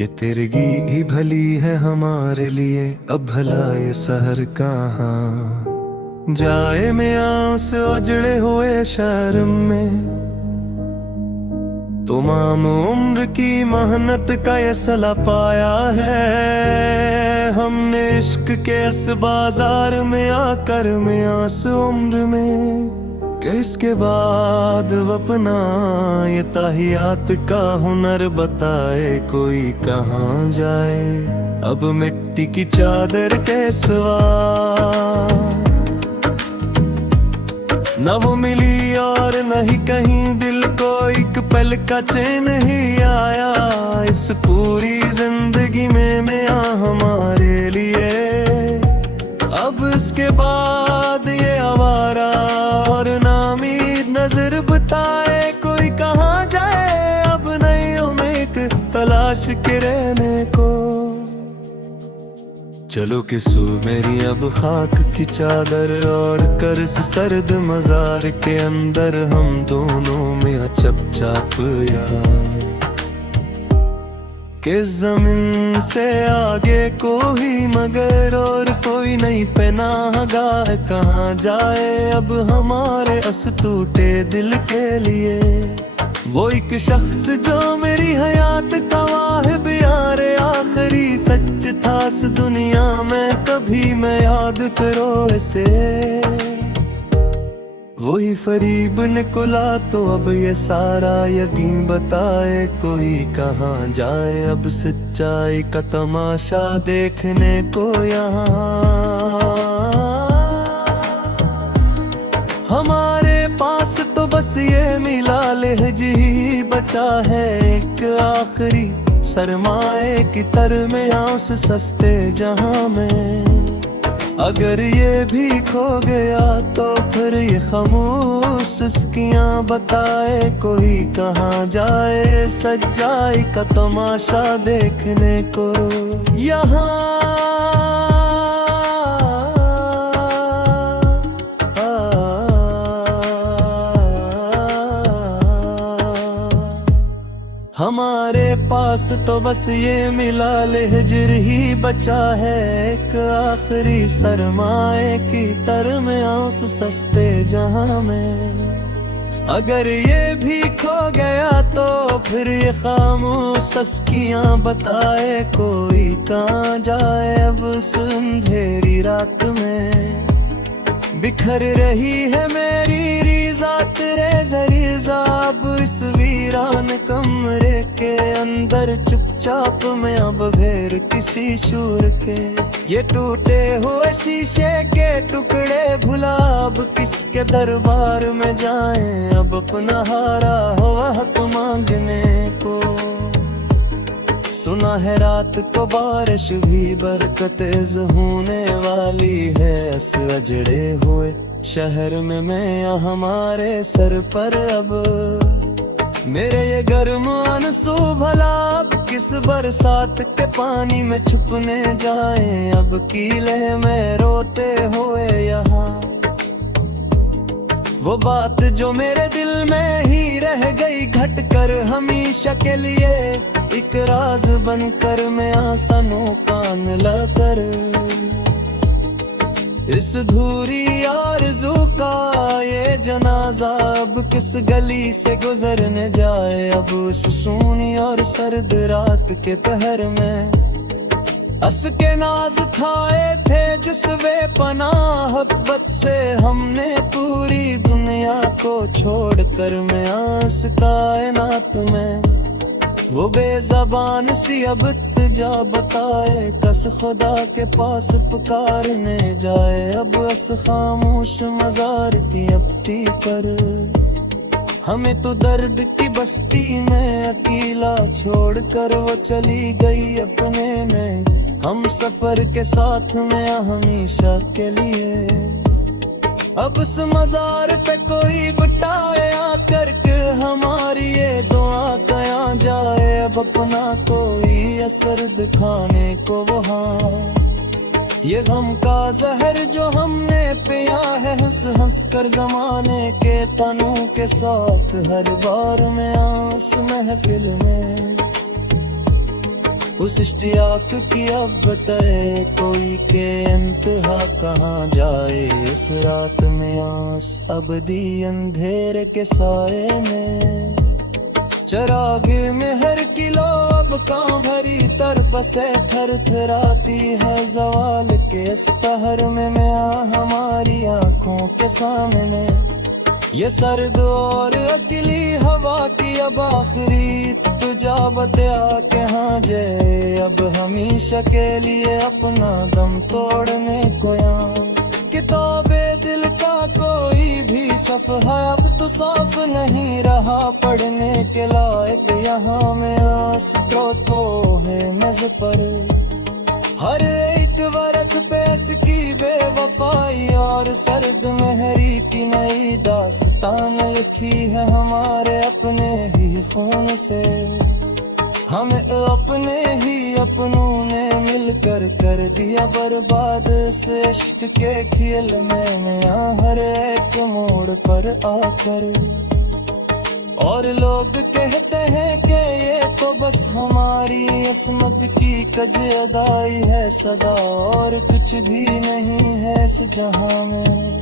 ये तिरगी ही भली है हमारे लिए, अब भला ये सहर कहाँ जाए। में आस उजड़े हुए शहर में तमाम उम्र की मेहनत का ये सला पाया है हमने इश्क के इस बाजार में आकर। में आस उम्र में कि इसके बाद अपना ये ताहियात का हुनर बताए कोई कहाँ जाए। अब मिट्टी की चादर के सिवा न वो मिली और न ही कहीं दिल को एक पल का चैन ही आया। इस पूरी जिंदगी में मैं हमारे लिए अब इसके बाद ये आवारा और नामीद नजर बताए कोई कहाँ जाए। अब नहीं उम्मीद तलाश के रहने को। चलो किसू मेरी अब खाक की चादर ओढ़ कर इस सर्द मजार के अंदर हम दोनों में चपचाप यार कि जमीन से आगे कोई मगर और कोई नहीं पनाहगाह कहाँ जाए। अब हमारे अस टूटे दिल के लिए वो एक शख्स जो मेरी हयात का वाहिब यारे आखिरी सच था इस दुनिया में कभी मैं याद करो इसे। वही फरीब निकला तो अब ये सारा यकीन बताए कोई कहाँ जाए। अब सच्चाई का तमाशा देखने को यहाँ हमारे पास तो बस ये मिला लहज ही बचा है। एक आखिरी सरमाए की तर में आस सस्ते जहां में अगर ये भी खो गया तो फिर ये खामोश सिस्कियां बताए कोई कहाँ जाए। सच्चाई का तमाशा देखने को यहाँ हमारे पास तो बस ये मिला लहजर ही बचा है। एक आखिरी सरमाए की तर में आंसू सस्ते जहां में अगर ये भी खो गया तो फिर ये खामोश सस्कियां बताए कोई कहाँ जाए। अब उस अंधेरी रात में बिखर रही है मेरी रीज़ा तेरे ज़रीज़ा। अब इस वीरान कमरे के अंदर चुपचाप मैं अब गैर किसी शूर के ये टूटे हुए शीशे के टुकड़े भुला अब किसके दरबार में जाएं। अब अपना हारा हुआ हक मांगने को सुना है रात को बारिश भी बरकतेज होने वाली है। इस अजड़े हुए शहर में मैं हमारे सर पर अब मेरे ये गर्म आंसू भला अब किस बरसात के पानी में छुपने जाएं। अब कीले में रोते हुए यहाँ वो बात जो मेरे दिल में ही रह गई घट कर हमेशा के लिए एक राज बनकर मैं आसनों कान लाकर इस धूरी आरज़ू का ये जनाजा अब किस गली से गुजरने जाए। अब उस सूनी और सर्द रात के पहर में अस के नाज खाए थे जिस बेपनाहब्बत से हमने पूरी दुनिया को छोड़कर मैं आस कायनात में वो बेज़बान सी अब जा बताए कस खुदा के पास पुकारने जाए। अब अस खामोश मजार की अपटी पर हमें तो दर्द की बस्ती में अकेला छोड़कर वो चली गई अपने में हम सफर के साथ में हमेशा के लिए। अब उस मजार पे कोई बताए आकर के हमारी ये दुआ कया जाए। अब अपना कोई असर दिखाने को वहाँ ये गम का जहर जो हमने पिया है हंस हंस कर जमाने के तनों के साथ हर बार में आस महफिल में उस इश्तियाक की अब तय कोई के इंतहा कहाँ जाए। इस रात में आस अबदी अंधेरे के साए में, चरागे में हर किलो अब कां भरी तर बसे थर थराती है जवाल के इस पहर में। मैं हमारी आंखों के सामने ये सर्द और अकेली हवा की अब आखिरी तुझा बता के हाँ जे अब हमेशा के लिए अपना दम तोड़ने को यहाँ। किताबे दिल का कोई भी सफ़हा अब तो साफ नहीं रहा पढ़ने के लायक। यहाँ में आस तो है मेज़ पर हर एक वर्क पे इसकी बेवफाई और सर्द मेहरी की नई दास्तान लिखी है हमारे अपने ही खून से। हमें अपने ही अपनों ने मिलकर कर दिया बर्बाद इस इश्क के खेल में। मैं हर एक मोड़ पर आकर और लोग कहते हैं कि ये तो बस हमारी किस्मत की कज अदाई है सदा, और कुछ भी नहीं है इस जहां में।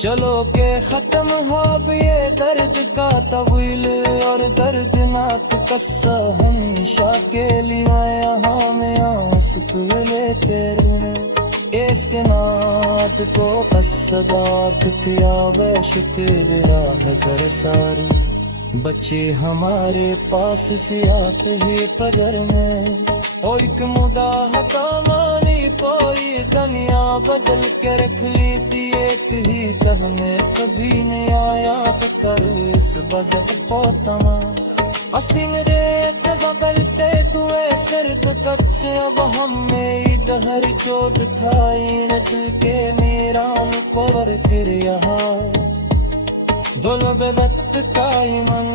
चलो के खत्म हो अब ये दर्द का तवील और दर्दनाक कस्सा हमेशा के लिए यहाँ में आंस ले तेरे इसके नात को कसदाक थिया बेशुक्र राह कर सारी। बच्चे हमारे पास सियाफ ही पगर में और एक मुदाह का मानी पोई दुनिया बदल के रख ली थी एक ही तब में कभी नहीं आया कर इस बजट पोतमा असीन रे कबलते दुए सर्द कब से अब हम में दहर चोद खाई न दिल के मेरा पर फिर यहाँ जुल्म वक्त का ईमान